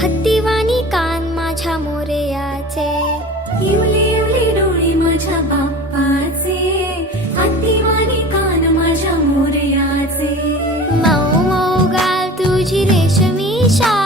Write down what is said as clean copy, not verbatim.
हत्तीवाणी कान माझ्या मोरयाचे, इवले इवले डोळे माझ्या बाप्पाचे, हत्तीवाणी कान माझ्या मोरयाचे. मऊ मऊ गाल तुझी रेशमी शाल,